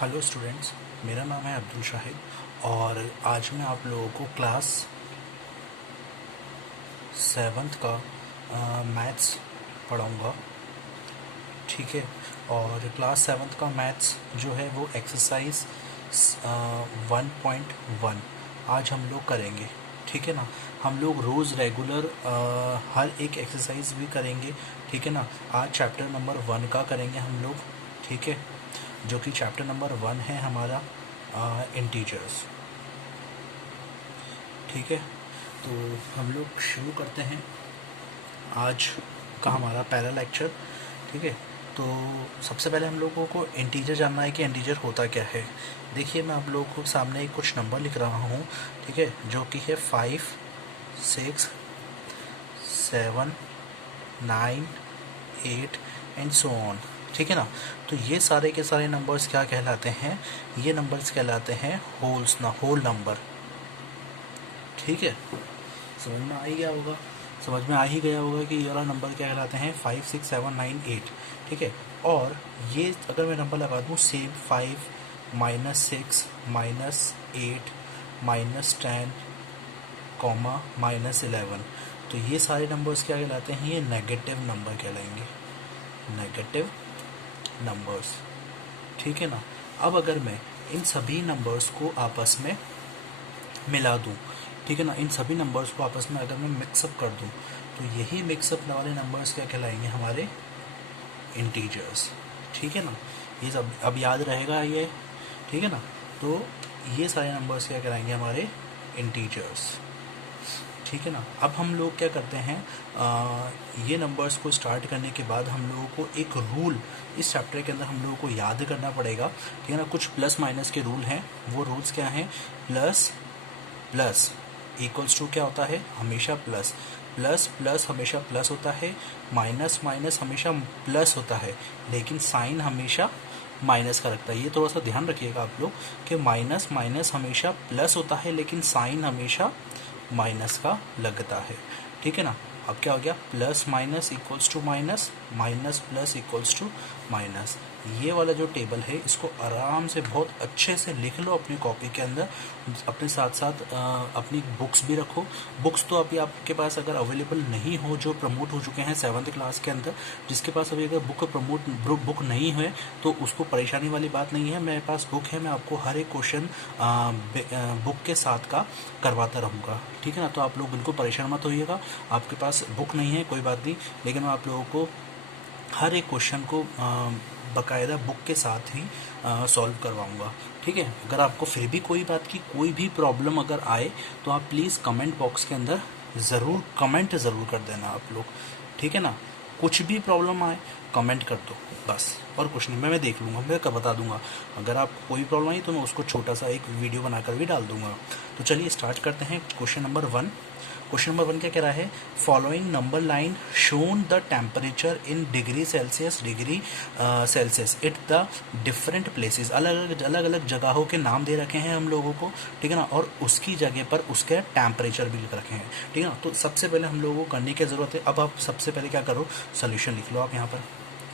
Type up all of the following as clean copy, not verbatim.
Hello students, मेरा नाम है अब्दुल शाहिद और आज मैं आप लोगों को क्लास सेवन्थ का मैथ्स पढ़ाऊँगा। ठीक है। और क्लास सेवन्थ का मैथ्स जो है वो एक्सरसाइज 1.1 आज हम लोग करेंगे। ठीक है ना। हम लोग रोज़ रेगुलर हर एक एक्सरसाइज भी करेंगे। ठीक है ना। आज चैप्टर नंबर 1 का करेंगे हम लोग। ठीक है। जो कि चैप्टर नंबर 1 है हमारा इंटीजर्स। ठीक है। तो हम लोग शुरू करते हैं आज का हमारा पहला लेक्चर। ठीक है। तो सबसे पहले हम लोगों को इंटीजर जानना है कि इंटीजर होता क्या है। देखिए, मैं आप लोगों को सामने कुछ नंबर लिख रहा हूँ। ठीक है। जो कि है 5, 6, 7, 9, 8 एंड सो ऑन। ठीक है ना। तो ये सारे के सारे नंबर्स क्या कहलाते हैं? ये नंबर्स कहलाते हैं होल नंबर। ठीक है। समझ में आ ही गया होगा। समझ में आ ही गया होगा कि ये वाला नंबर क्या कहलाते हैं? 5, 6, 7, 9, 8। ठीक है। और ये अगर मैं नंबर लगा दूँ सेम 5 -6 -8 -10 -11, तो ये सारे नंबर्स क्या कहलाते हैं? ये नेगेटिव नंबर कहलाएंगे। Negative numbers. ठीक है ना। अब अगर मैं इन सभी नंबर्स को आपस में मिला दूं, ठीक है ना, इन सभी नंबर्स को आपस में अगर मैं मिक्सअप कर दूं, तो यही मिक्सअप वाले नंबर्स क्या कहलाएंगे? हमारे इंटीजर्स। ठीक है ना। ये सब अब याद रहेगा ये। ठीक है ना। तो ये सारे नंबर्स क्या कहलाएंगे? हमारे इंटीजर्स। ठीक है ना। अब हम लोग क्या करते हैं, ये नंबर्स को स्टार्ट करने के बाद हम लोगों को एक रूल इस चैप्टर के अंदर हम लोगों को याद करना पड़ेगा। ठीक है ना। कुछ प्लस माइनस के रूल हैं। वो रूल्स क्या हैं? प्लस प्लस इक्वल्स टू क्या होता है? हमेशा प्लस। प्लस प्लस हमेशा प्लस होता है। माइनस माइनस हमेशा प्लस होता है, लेकिन साइन हमेशा माइनस का रखता है। ये थोड़ा सा ध्यान रखिएगा आप लोग कि माइनस माइनस हमेशा प्लस होता है, लेकिन साइन हमेशा माइनस का लगता है। ठीक है ना। अब क्या हो गया? Plus minus equals to minus, minus plus equals to minus. ये वाला जो टेबल है इसको आराम से बहुत अच्छे से लिख लो अपनी कॉपी के अंदर। अपने साथ साथ अपनी बुक्स भी रखो। बुक्स तो अभी आपके पास अगर अवेलेबल नहीं हो, जो प्रमोट हो चुके हैं 7th क्लास के अंदर, जिसके पास अभी अगर बुक नहीं है तो उसको परेशानी वाली बात नहीं है। मेरे पास बुक है, मैं आपको हर एक क्वेश्चन बुक के साथ का करवाता रहूँगा। ठीक है ना। तो आप लोग बिल्कुल परेशान मत होइएगा। आपके पास बुक नहीं है कोई बात नहीं, लेकिन मैं आप लोगों को हर एक क्वेश्चन को बाकायदा बुक के साथ ही सॉल्व करवाऊंगा। ठीक है। अगर आपको फिर भी कोई बात की कोई भी प्रॉब्लम अगर आए तो आप प्लीज़ कमेंट बॉक्स के अंदर ज़रूर कमेंट ज़रूर कर देना आप लोग। ठीक है ना। कुछ भी प्रॉब्लम आए कमेंट कर दो बस, और कुछ नहीं। मैं देख लूँगा, मैं बता दूंगा। अगर आपको कोई प्रॉब्लम आई तो मैं उसको छोटा सा एक वीडियो बनाकर भी डाल दूंगा। तो चलिए स्टार्ट करते हैं। Question number 1। क्वेश्चन नंबर 1 क्या कह रहा है? Following number line shown the temperature in degree Celsius at the different places. अलग अलग जगहों के नाम दे रखे हैं हम लोगों को। ठीक है ना। और उसकी जगह पर उसके टेम्परेचर भी लिख रखे हैं। ठीक है ना। तो सबसे पहले हम लोगों को करने की ज़रूरत है, अब आप सबसे पहले क्या करो, सोल्यूशन लिख लो आप यहाँ पर।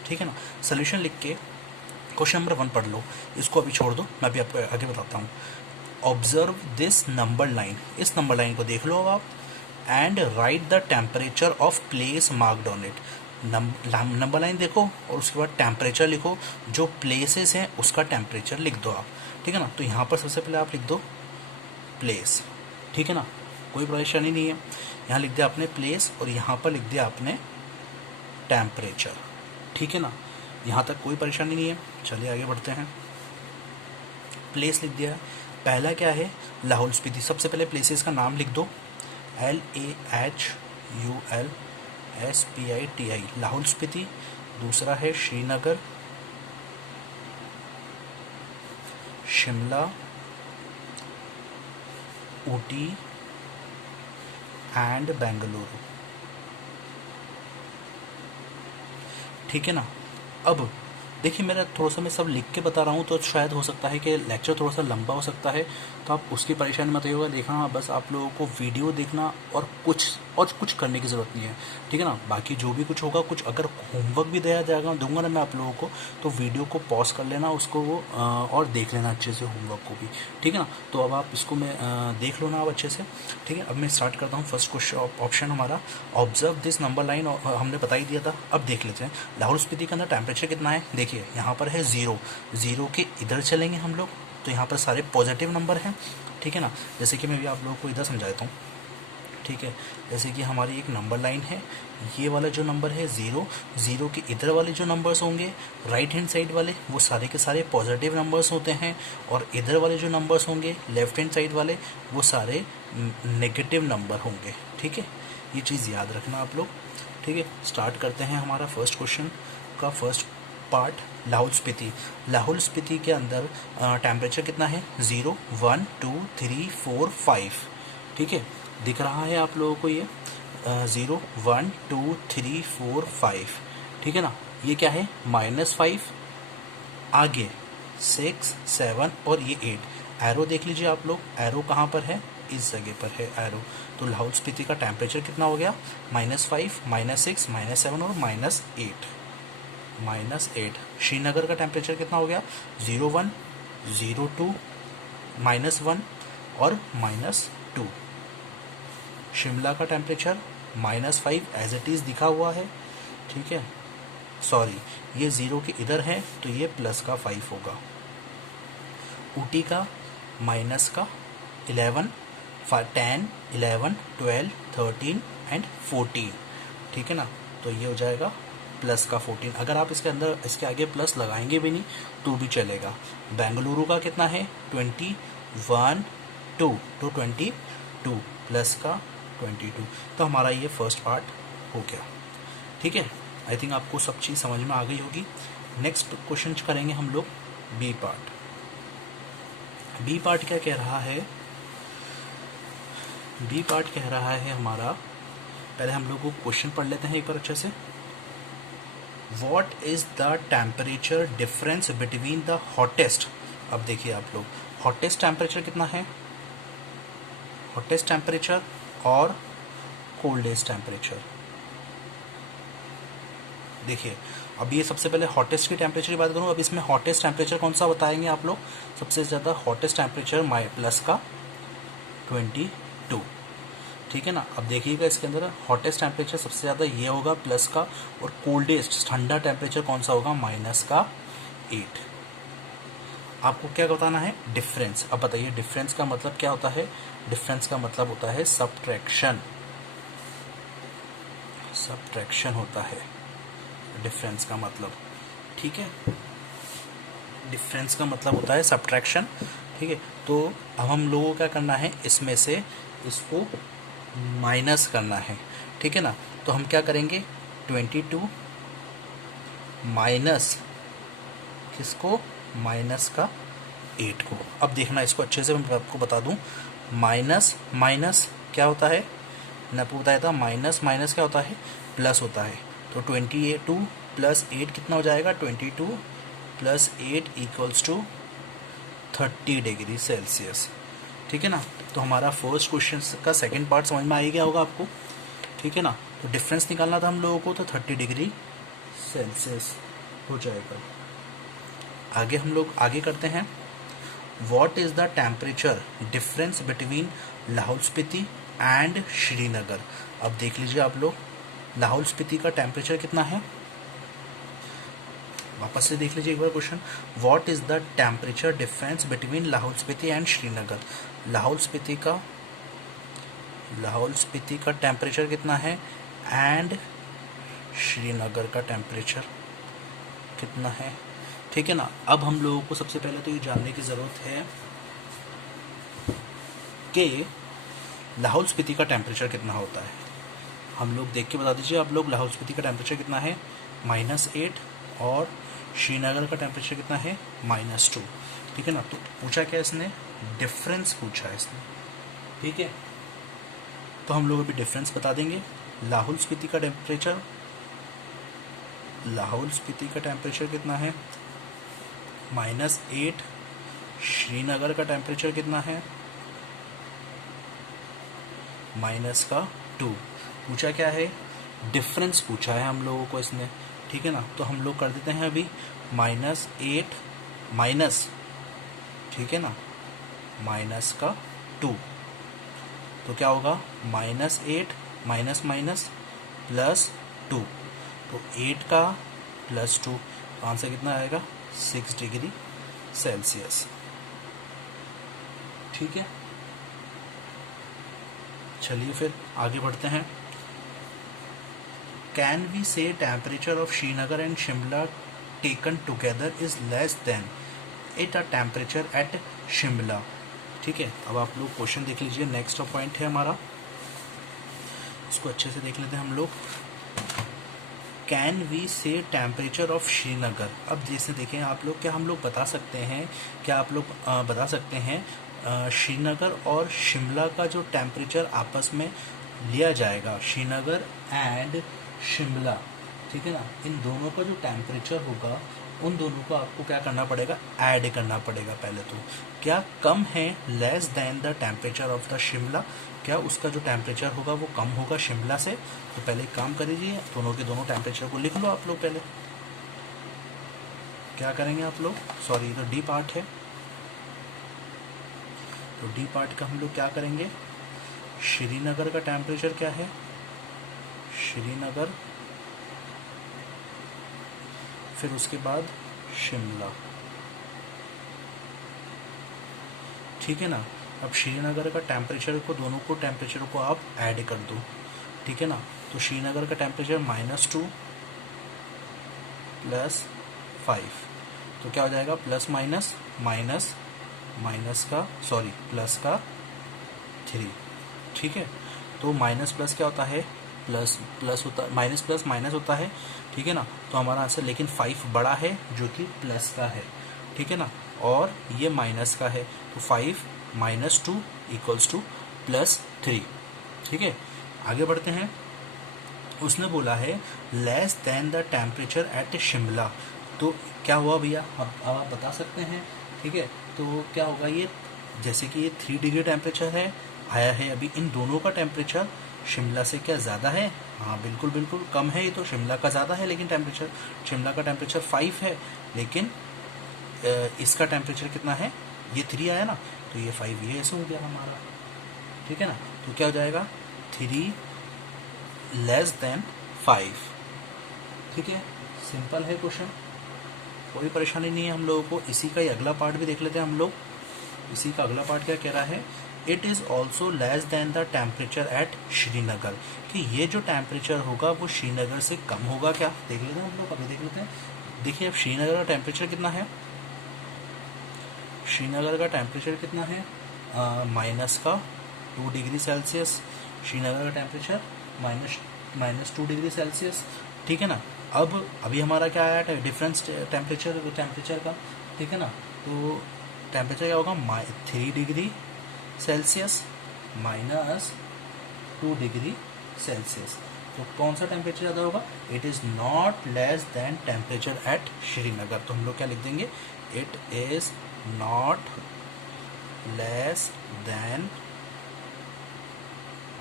ठीक है ना। सोल्यूशन लिख के क्वेश्चन नंबर 1 पढ़ लो। इसको अभी छोड़ दो, मैं भी आपको आगे बताता हूँ। Observe this number line. इस नंबर लाइन को देख लो अब आप। And right the temperature of place marked on it. Number line देखो और उसके बाद टेम्परेचर लिखो। जो प्लेसेस हैं उसका टेम्परेचर लिख दो आप। ठीक है ना। तो यहाँ पर सबसे पहले आप लिख दो प्लेस। ठीक है ना। कोई परेशानी नहीं है। यहाँ लिख दिया आपने प्लेस और यहाँ पर लिख दिया आपने टेम्परेचर। ठीक है ना। यहाँ तक कोई परेशानी नहीं है। चलिए आगे बढ़ते हैं। प्लेस लिख दिया। पहला क्या है? लाहौल स्पीति। सबसे पहले प्लेसेस का नाम लिख दो। LAHULSPITI, लाहौल स्पीति। दूसरा है श्रीनगर, शिमला, ऊटी एंड बेंगलुरु। ठीक है ना। अब देखिए, मेरा थोड़ा सा मैं सब लिख के बता रहा हूँ तो शायद हो सकता है कि लेक्चर थोड़ा सा लंबा हो सकता है, तो आप उसकी परेशानी मत होगा देखना, बस आप लोगों को वीडियो देखना और कुछ करने की ज़रूरत नहीं है, ठीक है ना। बाकी जो भी कुछ होगा, कुछ अगर होमवर्क भी दिया जाएगा दूंगा ना मैं आप लोगों को, तो वीडियो को पॉज कर लेना उसको वो और देख लेना अच्छे से होमवर्क को भी, ठीक है ना। तो अब आप इसको मैं देख लो ना आप अच्छे से, ठीक है। अब मैं स्टार्ट करता हूँ। फर्स्ट क्वेश्चन ऑप्शन हमारा, ऑब्जर्व दिस नंबर लाइन, हमने बता ही दिया था। अब देख लेते हैं लाहौल स्पीति के अंदर टेम्परेचर कितना है। देखिए यहाँ पर है 0, 0 के इधर चलेंगे हम लोग, तो यहाँ पर सारे पॉजिटिव नंबर हैं, ठीक है ना। जैसे कि मैं भी आप लोगों को इधर समझा देता हूँ, ठीक है। जैसे कि हमारी एक नंबर लाइन है, ये वाला जो नंबर है 0, 0 के इधर वाले जो नंबर्स होंगे राइट हैंड साइड वाले, वो सारे के सारे पॉजिटिव नंबर्स होते हैं, और इधर वाले जो नंबर्स होंगे लेफ्ट हैंड साइड वाले, वो सारे नेगेटिव नंबर होंगे, ठीक है। ये चीज़ याद रखना आप लोग, ठीक है। स्टार्ट करते हैं हमारा फर्स्ट क्वेश्चन का फर्स्ट पार्ट। लाहौल स्पीति, लाहौल स्पीति के अंदर टेम्परेचर कितना है 0, 1, 2, 3, 4, 5, ठीक है। दिख रहा है आप लोगों को ये 0, 1, 2, 3, 4, 5, ठीक है ना। ये क्या है -5, आगे 6, 7 और ये 8। एरो देख लीजिए आप लोग, एरो कहाँ पर है, इस जगह पर है एरो। तो लाहौल स्पीति का टेम्परेचर कितना हो गया -5, -6, -7 और -8, -8। श्रीनगर का टेम्परेचर कितना हो गया 01, 02, -1 और -2। शिमला का टेम्परेचर -5 एज इट इज़ दिखा हुआ है, ठीक है। सॉरी, ये 0 के इधर है तो ये प्लस का 5 होगा। ऊटी का माइनस का 11, 10, 11, 12, 13 एंड 14, ठीक है ना। तो ये हो जाएगा प्लस का 14। अगर आप इसके अंदर इसके आगे प्लस लगाएंगे भी नहीं तो भी चलेगा। बेंगलुरु का कितना है 21, 2 तो 22 प्लस का 22। तो हमारा ये फर्स्ट पार्ट हो गया, ठीक है। आई थिंक आपको सब चीज़ समझ में आ गई होगी। नेक्स्ट क्वेश्चन करेंगे हम लोग बी पार्ट। बी पार्ट क्या कह रहा है, बी पार्ट कह रहा है हमारा, पहले हम लोग को क्वेश्चन पढ़ लेते हैं एक बार अच्छे से। What is the temperature difference between the hottest, अब देखिए आप लोग हॉटेस्ट टेम्परेचर कितना है, हॉटेस्ट टेम्परेचर और कोल्डेस्ट टेम्परेचर। देखिए अब ये सबसे पहले हॉटेस्ट की टेम्परेचर की बात करूँ, अब इसमें हॉटेस्ट टेम्परेचर कौन सा बताएंगे आप लोग, सबसे ज़्यादा हॉटेस्ट टेम्परेचर प्लस का 22, ठीक है ना। अब देखिएगा इसके अंदर हॉटेस्ट टेम्परेचर सबसे ज़्यादा ये होगा प्लस का, और कोल्डेस्ट ठंडा टेम्परेचर कौन सा होगा -8। आपको क्या बताना है डिफरेंस। अब बताइए डिफरेंस का मतलब क्या होता है, डिफरेंस का मतलब होता है सब्ट्रैक्शन, सब्ट्रैक्शन होता है डिफरेंस का मतलब, ठीक है। डिफरेंस का मतलब होता है सब्ट्रैक्शन, ठीक है। तो अब हम लोगों को क्या करना है, इसमें से इसको माइनस करना है, ठीक है ना। तो हम क्या करेंगे 22 माइनस किसको, माइनस का 8 को। अब देखना इसको अच्छे से मैं आपको बता दूं, माइनस माइनस क्या होता है, मैंने आपको बताया था माइनस माइनस क्या होता है, प्लस होता है। तो 22 प्लस 8 कितना हो जाएगा, 22 plus 8 equals to 30 degree Celsius, ठीक है ना। तो हमारा फर्स्ट क्वेश्चन का सेकंड पार्ट समझ में आ ही गया होगा आपको, ठीक है ना। तो डिफरेंस निकालना था हम लोगों को, तो 30 डिग्री सेल्सियस हो जाएगा। आगे हम लोग आगे करते हैं, what is the temperature difference between Lahaul Spiti and Srinagar. अब देख लीजिए आप लोग, लाहौल स्पीति का टेम्परेचर कितना है, वापस से देख लीजिए एक बार question, what is the temperature difference between Lahaul Spiti and Srinagar. Lahaul Spiti का टेम्परेचर कितना है एंड श्रीनगर का टेम्परेचर कितना है, ठीक है ना। अब हम लोगों को सबसे पहले तो ये जानने की ज़रूरत है कि लाहौल स्पीति का टेम्परेचर कितना होता है। हम लोग देख के बता दीजिए आप लोग, लाहौल स्पीति का टेम्परेचर कितना है -8, और श्रीनगर का टेम्परेचर कितना है -2, ठीक है ना। तो पूछा क्या इसने, डिफरेंस पूछा है इसने, ठीक है। तो हम लोग अभी डिफरेंस बता देंगे। लाहौल स्पीति का टेम्परेचर, लाहौल स्पीति का टेम्परेचर कितना है -8, श्रीनगर का टेम्परेचर कितना है, -2। पूछा क्या है, डिफरेंस पूछा है हम लोगों को इसने, ठीक है ना। तो हम लोग कर देते हैं अभी -8 माइनस, ठीक है ना, -2। तो क्या होगा, -8 माइनस माइनस +2। तो 8 का +2, तो आंसर कितना आएगा, 6 डिग्री सेल्सियस। ठीक है, चलिए फिर आगे बढ़ते हैं। कैन वी से temperature of Srinagar and Shimla taken together is less than it a temperature at Shimla. ठीक है, अब आप लोग क्वेश्चन देख लीजिए। नेक्स्ट पॉइंट है हमारा, इसको अच्छे से देख लेते हैं हम लोग। कैन वी से टेम्परेचर ऑफ श्रीनगर। अब जैसे देखें आप लोग, क्या हम लोग बता सकते हैं, क्या आप लोग बता सकते हैं श्रीनगर और शिमला का जो टेम्परेचर आपस में लिया जाएगा, श्रीनगर एंड शिमला, ठीक है ना, इन दोनों का जो टेम्परेचर होगा उन दोनों को आपको क्या करना पड़ेगा, ऐड करना पड़ेगा। पहले तो क्या कम है, less than the temperature of the Shimla, क्या उसका जो टेम्परेचर होगा वो कम होगा शिमला से। तो पहले एक काम कर लीजिए, दोनों के दोनों टेम्परेचर को लिख लो आप लोग। पहले क्या करेंगे आप लोग, सॉरी तो डी पार्ट है, तो डी पार्ट का हम लोग क्या करेंगे, श्रीनगर का टेम्परेचर क्या है, श्रीनगर, फिर उसके बाद शिमला, ठीक है ना। अब श्रीनगर का टेम्परेचर को, दोनों को टेम्परेचर को आप ऐड कर दो, ठीक है ना। तो श्रीनगर का टेम्परेचर -2 + 5, तो क्या हो जाएगा, प्लस माइनस माइनस माइनस का, सॉरी प्लस का 3, ठीक है। तो माइनस प्लस क्या होता है, प्लस प्लस होता, माइनस प्लस माइनस होता है, ठीक है ना। तो हमारा आंसर लेकिन 5 बड़ा है जो कि प्लस का है, ठीक है ना, और ये माइनस का है। तो 5 - 2 = +3, ठीक है। आगे बढ़ते हैं। उसने बोला है less than the temperature at Shimla. तो क्या हुआ भैया, अब आप बता सकते हैं, ठीक है। तो क्या होगा, ये जैसे कि ये 3 डिग्री टेम्परेचर है, आया है अभी, इन दोनों का टेम्परेचर शिमला से क्या ज़्यादा है, हाँ बिल्कुल बिल्कुल कम है, ये तो शिमला का ज़्यादा है, लेकिन टेम्परेचर, शिमला का टेम्परेचर 5 है, लेकिन इसका टेम्परेचर कितना है, ये 3 आया ना, तो ये 5 ये ऐसे हो गया हमारा, ठीक है ना। तो क्या हो जाएगा, 3 < 5, ठीक है। सिंपल है क्वेश्चन, कोई परेशानी नहीं है हम लोगों को। इसी का ही अगला पार्ट भी देख लेते हैं हम लोग। इसी का अगला पार्ट क्या कह रहा है, it is also less than the temperature at Srinagar, कि ये जो टेम्परेचर होगा वो श्रीनगर से कम होगा क्या, देख लेते हैं हम लोग, अभी देख लेते हैं। देखिए अब श्रीनगर का टेम्परेचर कितना है, श्रीनगर का टेम्परेचर कितना है, -2 डिग्री सेल्सियस, श्रीनगर का टेम्परेचर -2 डिग्री सेल्सियस, ठीक है ना। अब अभी हमारा क्या आया, डिफरेंस टेम्परेचर का, ठीक है ना। तो टेम्परेचर क्या होगा, 3 डिग्री सेल्सियस -2 डिग्री सेल्सियस। तो कौन सा टेम्परेचर ज़्यादा होगा, it is not less than temperature at Srinagar. तो हम लोग क्या लिख देंगे, it is not less than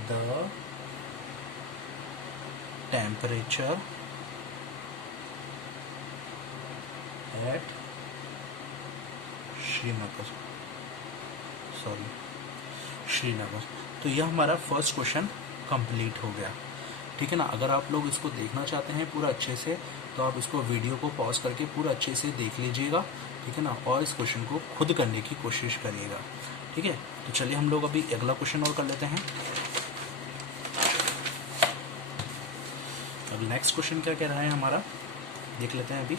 the temperature at Srinagar, sorry Srinagar. तो यह हमारा फर्स्ट क्वेश्चन कंप्लीट हो गया, ठीक है ना। अगर आप लोग इसको देखना चाहते हैं पूरा अच्छे से, तो आप इसको वीडियो को पॉज करके पूरा अच्छे से देख लीजिएगा, ठीक है ना, और इस क्वेश्चन को खुद करने की कोशिश करिएगा, ठीक है। तो चलिए हम लोग अभी अगला क्वेश्चन और कर लेते हैं। अब नेक्स्ट क्वेश्चन क्या कह रहा है हमारा, देख लेते हैं अभी।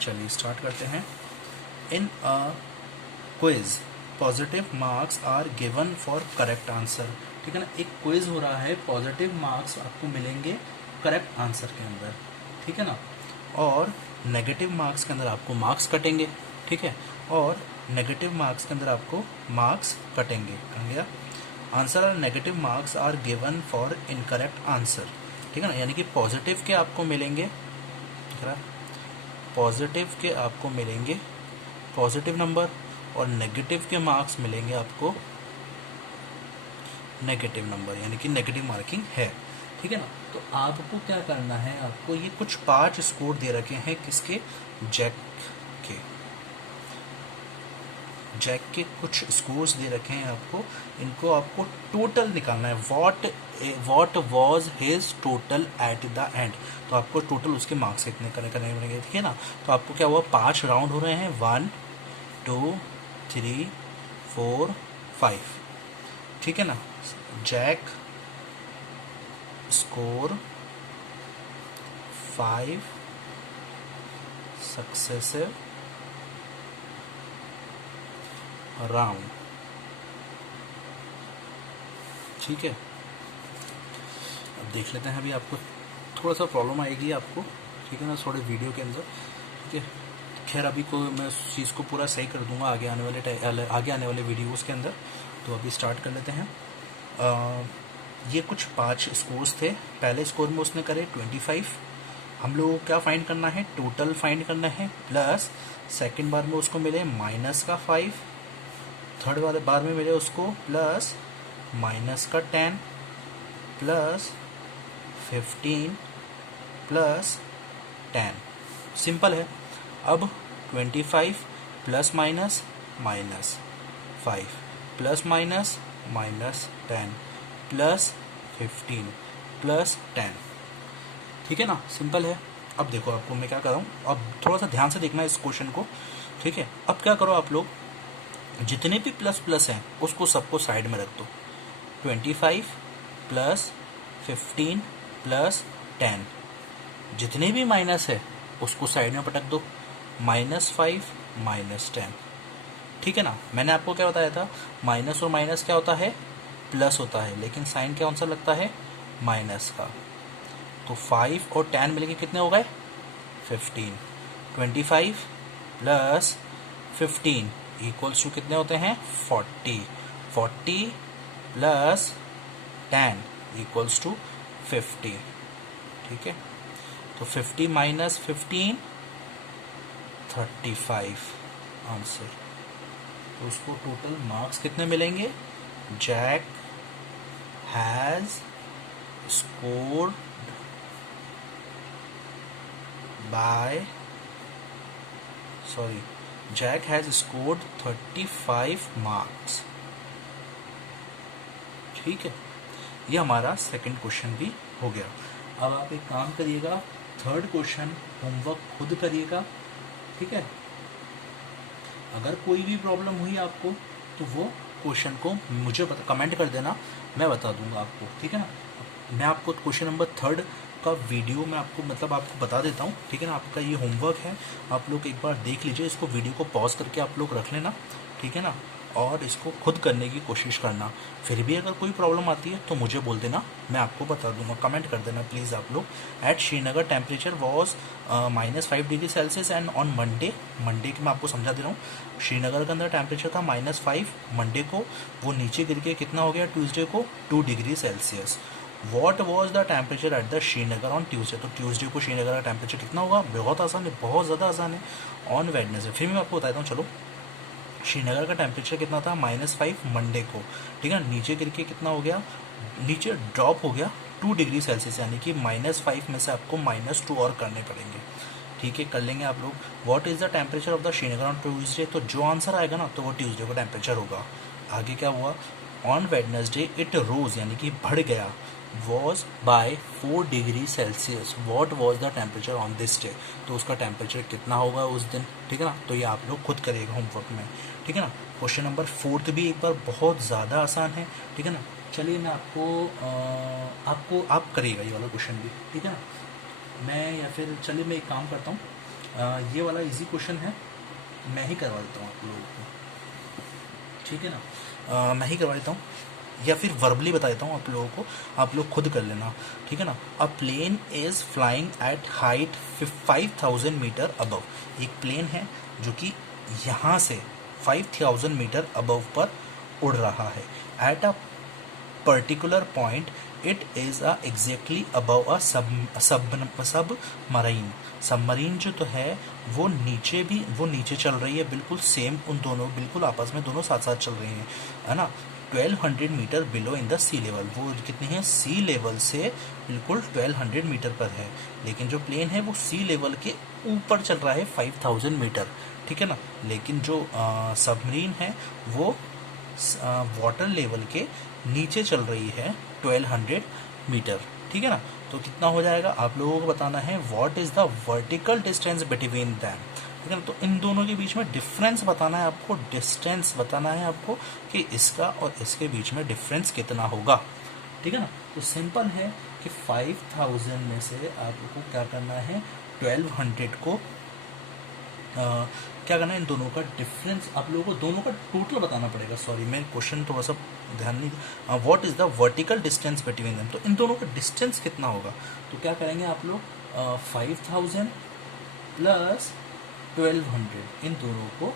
चलिए स्टार्ट करते हैं। In a quiz positive marks are given for correct answer, ठीक है ना। एक क्विज हो रहा है, पॉजिटिव मार्क्स आपको मिलेंगे करेक्ट आंसर के अंदर, ठीक है ना, और नेगेटिव मार्क्स के अंदर आपको मार्क्स कटेंगे, ठीक है, और नेगेटिव मार्क्स के अंदर आपको मार्क्स कटेंगे। गया आंसर और negative marks are given for incorrect answer, ठीक है ना। यानी कि पॉजिटिव के आपको मिलेंगे, पॉजिटिव के आपको मिलेंगे पॉजिटिव नंबर और नेगेटिव के मार्क्स मिलेंगे आपको नेगेटिव नंबर, यानी कि नेगेटिव मार्किंग है। ठीक है ना। तो आपको क्या करना है, आपको ये कुछ 5 स्कोर दे रखे हैं किसके, जैक के कुछ स्कोर्स दे रखे हैं आपको, इनको आपको टोटल निकालना है। What was his total at the end, तो आपको टोटल उसके मार्क्स कितने करने पड़ेंगे। ठीक है ना। तो आपको क्या हुआ, 5 राउंड हो रहे हैं, 1 2 3 4 5। ठीक है ना। Jack score 5 successive round. ठीक है। अब देख लेते हैं, अभी आपको थोड़ा सा प्रॉब्लम आएगी आपको, ठीक है ना, थोड़े वीडियो के अंदर। ठीक है। खैर अभी को मैं उस चीज़ को पूरा सही कर दूंगा आगे आने वाले वीडियोस के अंदर। तो अभी स्टार्ट कर लेते हैं। ये कुछ 5 स्कोर्स थे। पहले स्कोर में उसने करे 25। हम लोगों को क्या फाइंड करना है, टोटल फाइंड करना है, प्लस सेकेंड बार में उसको मिले माइनस का 5, थर्ड वाले बार में मिले उसको प्लस माइनस का 10 प्लस 15 प्लस 10। सिंपल है। अब 25 plus minus minus 5 plus minus minus 10 plus 15 plus 10। ठीक है ना, सिंपल है। अब देखो आपको मैं क्या कर रहा हूँ, अब थोड़ा सा ध्यान से देखना है इस क्वेश्चन को। ठीक है। अब क्या करो आप लोग, जितने भी प्लस प्लस हैं उसको सबको साइड में रख दो। 25 प्लस 15 प्लस 10, जितने भी माइनस है उसको साइड में पटक दो, -5 -10। ठीक है ना। मैंने आपको क्या बताया था, माइनस और माइनस क्या होता है, प्लस होता है, लेकिन साइन क्या कौन सा लगता है, माइनस का। तो 5 और 10 मिलके कितने हो गए, 15। 25 प्लस 15 इक्वल्स टू कितने होते हैं, 40। 40 प्लस 10 इक्वल्स टू 50। ठीक है। तो 50 माइनस 15 35 आंसर। तो उसको टोटल मार्क्स कितने मिलेंगे, Jack has scored Jack has scored 35 marks. ठीक है। ये हमारा सेकंड क्वेश्चन भी हो गया। अब आप एक काम करिएगा, थर्ड क्वेश्चन होमवर्क खुद करिएगा। ठीक है। अगर कोई भी प्रॉब्लम हुई आपको तो वो क्वेश्चन को मुझे कमेंट कर देना, मैं बता दूंगा आपको। ठीक है ना। मैं आपको क्वेश्चन नंबर 3 का वीडियो मैं आपको बता देता हूँ। ठीक है ना। आपका ये होमवर्क है, आप लोग एक बार देख लीजिए इसको, वीडियो को पॉज करके आप लोग रख लेना। ठीक है ना। और इसको खुद करने की कोशिश करना। फिर भी अगर कोई प्रॉब्लम आती है तो मुझे बोल देना, मैं आपको बता दूंगा। कमेंट कर देना प्लीज़ आप लोग। At Srinagar temperature was -5 degree Celsius and on Monday की मैं आपको समझा दे रहा हूँ। श्रीनगर के अंदर टेम्परेचर था -5, मंडे को वो नीचे गिर के कितना हो गया, ट्यूसडे को 2 degree Celsius. What was the temperature at the Srinagar on Tuesday, तो ट्यूसडे को श्रीनगर का टेम्परेचर कितना होगा, बहुत आसान है, बहुत ज़्यादा आसान है। ऑन वेडनेसडे, फिर मैं आपको बताता हूँ, चलो। श्रीनगर का टेम्परेचर कितना था, -5 मंडे को। ठीक है। नीचे गिर के कितना हो गया, नीचे ड्रॉप हो गया 2 डिग्री सेल्सियस, यानी कि -5 में से आपको -2 और करने पड़ेंगे। ठीक है, कर लेंगे आप लोग। What is the temperature of the Srinagar on Tuesday, तो जो आंसर आएगा ना तो वो ट्यूसडे का टेम्परेचर होगा। आगे क्या हुआ, ऑन वेडनेसडे इट रोज, यानी कि बढ़ गया, was by 4 degree Celsius. What was the temperature on this day, तो उसका टेम्परेचर कितना होगा उस दिन। ठीक है ना। तो ये आप लोग खुद करिएगा होमवर्क में। ठीक है ना। क्वेश्चन नंबर 4 भी एक बार बहुत ज़्यादा आसान है। ठीक है ना। चलिए मैं आप करिएगा ये वाला क्वेश्चन भी। ठीक है ना। चलिए मैं एक काम करता हूँ, ये वाला इजी क्वेश्चन है, मैं ही करवा देता हूँ आप लोगों को। ठीक है ना। मैं ही करवा देता हूँ, या फिर वर्बली बता देता हूँ आप लोगों को, आप लोग खुद कर लेना। ठीक है ना। A plane is flying at height 5000 metre above, एक प्लेन है जो कि यहाँ से 5000 मीटर अबव पर उड़ रहा है। At a particular point it is exactly above a submarine. Submarine जो तो है वो नीचे चल रही है, बिल्कुल सेम, उन दोनों बिल्कुल आपस में दोनों साथ साथ चल रही हैं, है ना। 1200 metre below in the sea level, वो कितनी है, सी लेवल से बिल्कुल 1200 मीटर पर है। लेकिन जो प्लेन है वो सी लेवल के ऊपर चल रहा है 5000 मीटर, ठीक है ना। लेकिन जो सबमरीन है वो वाटर लेवल के नीचे चल रही है 1200 मीटर, ठीक है ना। तो कितना हो जाएगा आप लोगों को बताना है, what is the vertical distance between them, ठीक है ना। तो इन दोनों के बीच में डिफरेंस बताना है आपको, डिस्टेंस बताना है आपको कि इसका और इसके बीच में डिफरेंस कितना होगा, ठीक है ना। तो सिंपल है कि 5000 में से आपको क्या करना है, 1200 को क्या करना है, इन दोनों का डिफरेंस आप लोगों को दोनों का टोटल बताना पड़ेगा। सॉरी, मैं क्वेश्चन थोड़ा सा ध्यान नहीं। What is the vertical distance between them, तो इन दोनों का डिस्टेंस कितना होगा। तो क्या करेंगे आप लोग, 5000 प्लस 1200 इन दोनों को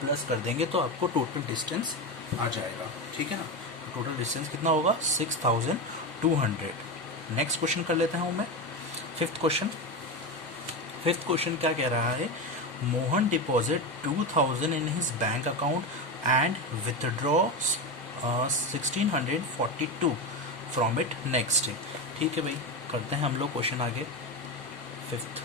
प्लस कर देंगे तो आपको टोटल डिस्टेंस आ जाएगा, ठीक है ना। तो टोटल डिस्टेंस कितना होगा, 6200। नेक्स्ट क्वेश्चन कर लेते हैं मैं, फिफ्थ क्वेश्चन क्या कह रहा है, Mohan deposit 2000 in his bank account and withdraw 1642 from it next day। ठीक है भाई, करते हैं हम लोग क्वेश्चन आगे। फिफ्थ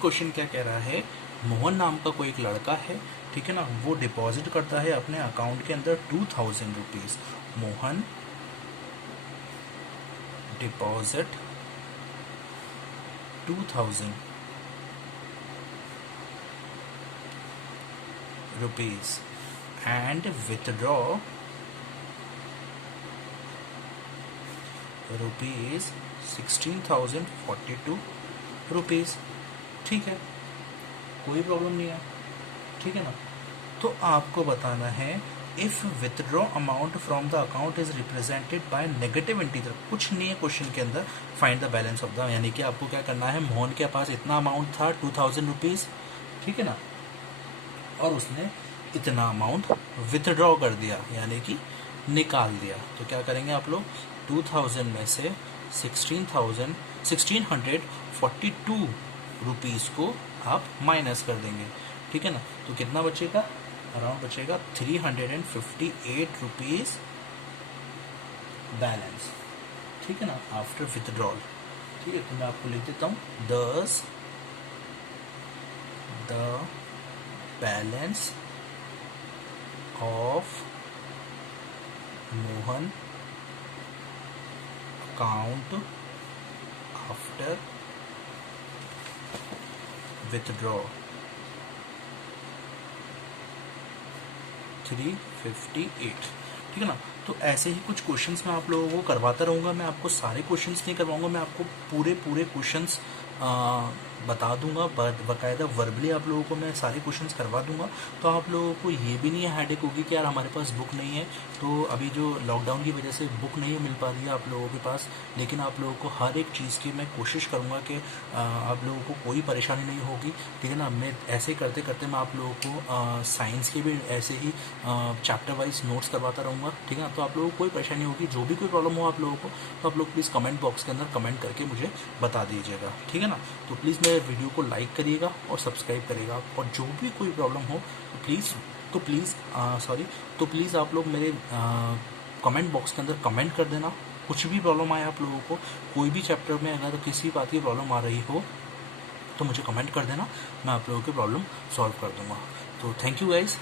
क्वेश्चन क्या कह रहा है, मोहन नाम का कोई एक लड़का है, ठीक है ना, वो डिपॉजिट करता है अपने अकाउंट के अंदर 2000 rupees. Mohan deposit 2000 rupees and withdraw rupees 16,042 rupees। ठीक है, कोई प्रॉब्लम नहीं है, ठीक है ना। तो आपको बताना है, if withdraw amount from the account is represented by negative integer, कुछ नहीं है क्वेश्चन के अंदर, find the balance of the, यानी कि आपको क्या करना है, मोहन के पास इतना अमाउंट था 2000 रुपीज, ठीक है ना, और उसने इतना अमाउंट विथड्रॉ कर दिया, यानी कि निकाल दिया। तो क्या करेंगे आप लोग, 2000 में से 1642 रुपीज़ को आप माइनस कर देंगे, ठीक है ना। तो कितना बचेगा, अराउंड बचेगा 358 रुपीज़ बैलेंस, ठीक है ना, आफ्टर विथड्रॉल। ठीक है, तो मैं आपको लिख देता हूँ, दस the balance of Mohan account after withdraw 358, ठीक है ना। तो ऐसे ही कुछ क्वेश्चंस मैं आप लोगों को करवाता रहूँगा। मैं आपको सारे क्वेश्चंस नहीं करवाऊँगा, मैं आपको पूरे क्वेश्चंस बता दूंगा, बाकायदा वर्बली आप लोगों को मैं सारे क्वेश्चंस करवा दूंगा। तो आप लोगों को ये भी नहीं है हेडेक होगी कि यार हमारे पास बुक नहीं है, तो अभी जो लॉकडाउन की वजह से बुक नहीं मिल पा रही है आप लोगों के पास, लेकिन आप लोगों को हर एक चीज़ की मैं कोशिश करूँगा कि आप लोगों को कोई परेशानी नहीं होगी, ठीक है ना। मैं ऐसे करते करते मैं आप लोगों को साइंस के भी ऐसे ही चैप्टर वाइज नोट्स करवाता रहूँगा, ठीक है ना। तो आप लोगों को कोई परेशानी होगी, जो भी कोई प्रॉब्लम हो आप लोगों को, तो आप लोग प्लीज़ कमेंट बॉक्स के अंदर कमेंट करके मुझे बता दीजिएगा, ठीक है ना। तो प्लीज़ मेरे वीडियो को लाइक करिएगा और सब्सक्राइब करिएगा, और जो भी कोई प्रॉब्लम हो तो प्लीज़ आप लोग मेरे कमेंट बॉक्स के अंदर कमेंट कर देना। कुछ भी प्रॉब्लम आए आप लोगों को, कोई भी चैप्टर में अगर किसी बात की प्रॉब्लम आ रही हो तो मुझे कमेंट कर देना, मैं आप लोगों की प्रॉब्लम सॉल्व कर दूंगा। तो थैंक यू गाइस।